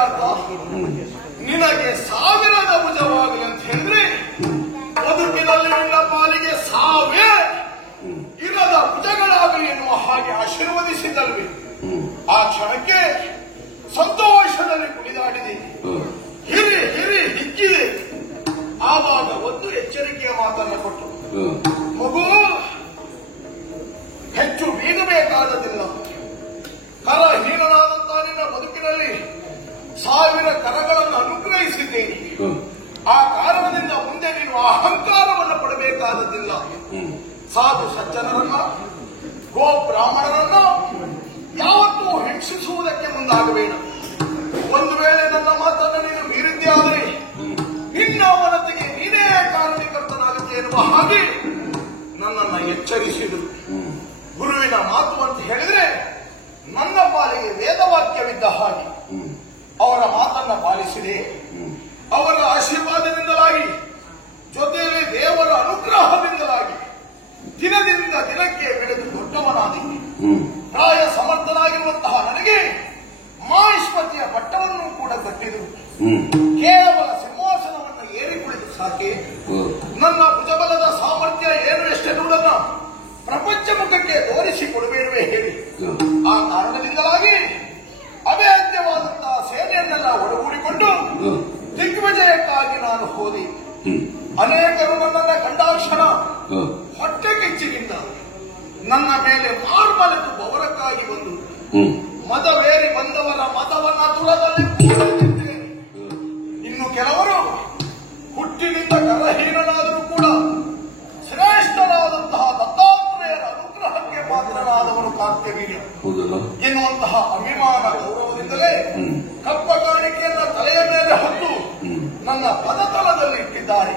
ಸಿದ್ಧಾರ್ಥ, ನಿನಗೆ ಸಾವಿರದ ಭುಜವಾಗಲಿ ಅಂತ ಹೇಳಿದ್ರೆ ಬದುಕಿನಲ್ಲಿ ನಿನ್ನ ಪಾಲಿಗೆ ಸಾವೇ ಇಲ್ಲದ ಭುಜಗಳಾಗಲಿ ಎನ್ನುವ ಹಾಗೆ ಆಶೀರ್ವದಿಸಿದ್ದಲ್ವಿ. ಆ ಕ್ಷಣಕ್ಕೆ ಸಂತೋಷದಲ್ಲಿ ಕುಣಿದಾಡಿದೆ, ಹಿರಿ ಹಿರಿ ಹಿಕ್ಕಿದೆ. ಆವಾಗ ಒಂದು ಎಚ್ಚರಿಕೆಯ ಮಾತನ್ನು ಕೊಟ್ಟು, ಮಗು ಹೆಚ್ಚು ಬೀಗಬೇಕಾದದಿಲ್ಲ. ಕರಹೀನನಾದಂತಹ ನಿನ್ನ ಬದುಕಿನಲ್ಲಿ 1000 ಕರಗಳನ್ನು ಅನುಗ್ರಹಿಸಿದ್ದೇನೆ. ಆ ಕಾರಣದಿಂದ ಮುಂದೆ ನೀನು ಅಹಂಕಾರವನ್ನು ಪಡಬೇಕಾದದಿಲ್ಲ. ಸಾಧು ಸಜ್ಜನರನ್ನ, ಗೋ ಬ್ರಾಹ್ಮಣರನ್ನ ಯಾವತ್ತೂ ಹಿಂಸಿಸುವುದಕ್ಕೆ ಮುಂದಾಗಬೇಡ. ಒಂದು ವೇಳೆ ನನ್ನ ಮಾತನ್ನು ನೀನು ಮೀರಿದ್ದೇ ಆದರೆ ನಿನ್ನ ಅವನತಿಗೆ ನೀನೇ ಕಾರಣೀಕರ್ತನಾಗುತ್ತೆ ಎನ್ನುವ ಹಾಗೆ ನನ್ನನ್ನು ಎಚ್ಚರಿಸಿದರು. ಗುರುವಿನ ಮಾತು ಅಂತ ಹೇಳಿದ್ರೆ ನನ್ನ ಪಾಲಿಗೆ ವೇದವಾಕ್ಯವಿದ್ದ ಹಾಗೆ ಅವರ ಮಾತನ್ನ ಪಾಲಿಸಿದೆ. ಅವರ ಆಶೀರ್ವಾದದಿಂದಲಾಗಿ, ಜೊತೆಯಲ್ಲಿ ದೇವರ ಅನುಗ್ರಹದಿಂದಲಾಗಿ ದಿನದಿಂದ ದಿನಕ್ಕೆ ಬೆಳೆದು ದೊಡ್ಡವನಾದೆ. ಪ್ರಾಯ ಸಮರ್ಥನಾಗಿರುವಂತಹ ನನಗೆ ಮಾಹಿಷ್ಮತಿಯ ಪಟ್ಟವನ್ನು ಕೂಡ ಕಟ್ಟಿದರು. ಕೇವಲ ಸಿಂಹಾಸನವನ್ನು ಏರಿ ಕುಳಿತು ಸಾಕೆ. ನನ್ನ ಭುಜಬಲದ ಸಾಮರ್ಥ್ಯ ಏನು ಎಷ್ಟೆನ್ನುವುದನ್ನು ಪ್ರಪಂಚ ಮುಖಕ್ಕೆ ತೋರಿಸಿಕೊಡಬೇಡುವೆ ಹೇಳಿ. ಆ ಕಾರಣದಿಂದಲಾಗಿ ಅಭೇದ್ಯವಾದಂತಹ ಸೇನೆಯನ್ನೆಲ್ಲ ಒಡಗೂಡಿಕೊಂಡು ದಿಗ್ವಿಜಯಕ್ಕಾಗಿ ನಾನು ಹೋದೆ. ಅನೇಕರು ನನ್ನನ್ನ ಕಂಡಾಕ್ಷಣ ಹೊಟ್ಟೆ ಕಿಚ್ಚಿನಿಂದ ನನ್ನ ಮೇಲೆ ಮಾರ್ಮಲೆತು ಬವರಕ್ಕಾಗಿ ಬಂದು ಮತವೇರಿ ಬಂದವರ ಮತವನ್ನ ತುಳದಲ್ಲಿ ಕೂಡಲಿದ್ದೇನೆ. ಇನ್ನು ಕೆಲವರು ಹುಟ್ಟಿನಿಂದ ಕರಹೀನನಾದರೂ ಕೂಡ ಶ್ರೇಷ್ಠರಾದಂತಹ ದತ್ತಾತ್ರೇಯರ ಅನುಗ್ರಹಕ್ಕೆ ಪಾತ್ರರಾದವರು ಕಾರ್ತವೀರ್ಯ ಎನ್ನುವಂತಹ ಅಭಿಮಾನ ಗೌರವದಿಂದಲೇ ಕಪ್ಪ ಕಾಣಿಕೆಯನ್ನ ತಲೆಯ ಮೇಲೆ ಹೊತ್ತು ನನ್ನ ಪದತಲದಲ್ಲಿ ಇಟ್ಟಿದ್ದಾರೆ.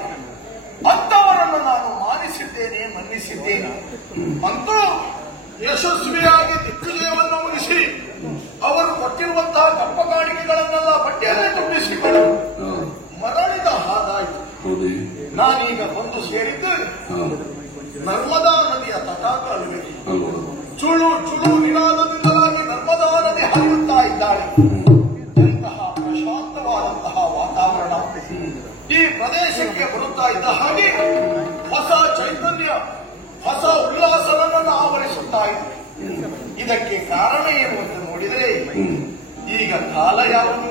ಅಂತವರನ್ನು ನಾನು ಮಾನಿಸಿದ್ದೇನೆ, ಮನ್ನಿಸಿದ್ದೇನೆ. ಅಂತೂ ಯಶಸ್ವಿಯಾಗಿ ದಿಗ್ವಿಜಯವನ್ನು ಮುಗಿಸಿ ಅವರು ಕೊಟ್ಟಿರುವಂತಹ ಕಪ್ಪ ಕಾಣಿಕೆಗಳನ್ನೆಲ್ಲ ಬಟ್ಟೆಯಲ್ಲೇ ತುಂಬಿಸಿಕೊಂಡು ಮರಳಿದ ಹಾಗಾಯಿತು. ನಾನೀಗ ಬಂದು ಸೇರಿದ್ದು ನರ್ಮದಾ ನದಿಯ ತಟಾಕವೇ. ಚುಳು ಚುಳು ನಿನಾದದಿಂದಲಾಗಿ ನರ್ಮದಾ ನದಿ ಹರಿಯುತ್ತಾ ಇದ್ದಾಳೆ. ಎಂತಹ ಪ್ರಶಾಂತವಾದಂತಹ ವಾತಾವರಣ. ಈ ಪ್ರದೇಶಕ್ಕೆ ಬರುತ್ತಾ ಇದ್ದ ಹಾಗೆ ಹೊಸ ಚೈತನ್ಯ, ಹೊಸ ಉಲ್ಲಾಸವನ್ನು ಆವರಿಸುತ್ತಾ ಇದೆ. ಇದಕ್ಕೆ ಕಾರಣ ಏನು ಅಂತ ನೋಡಿದರೆ ಈಗ ಕಾಲ ಯಾವುದು?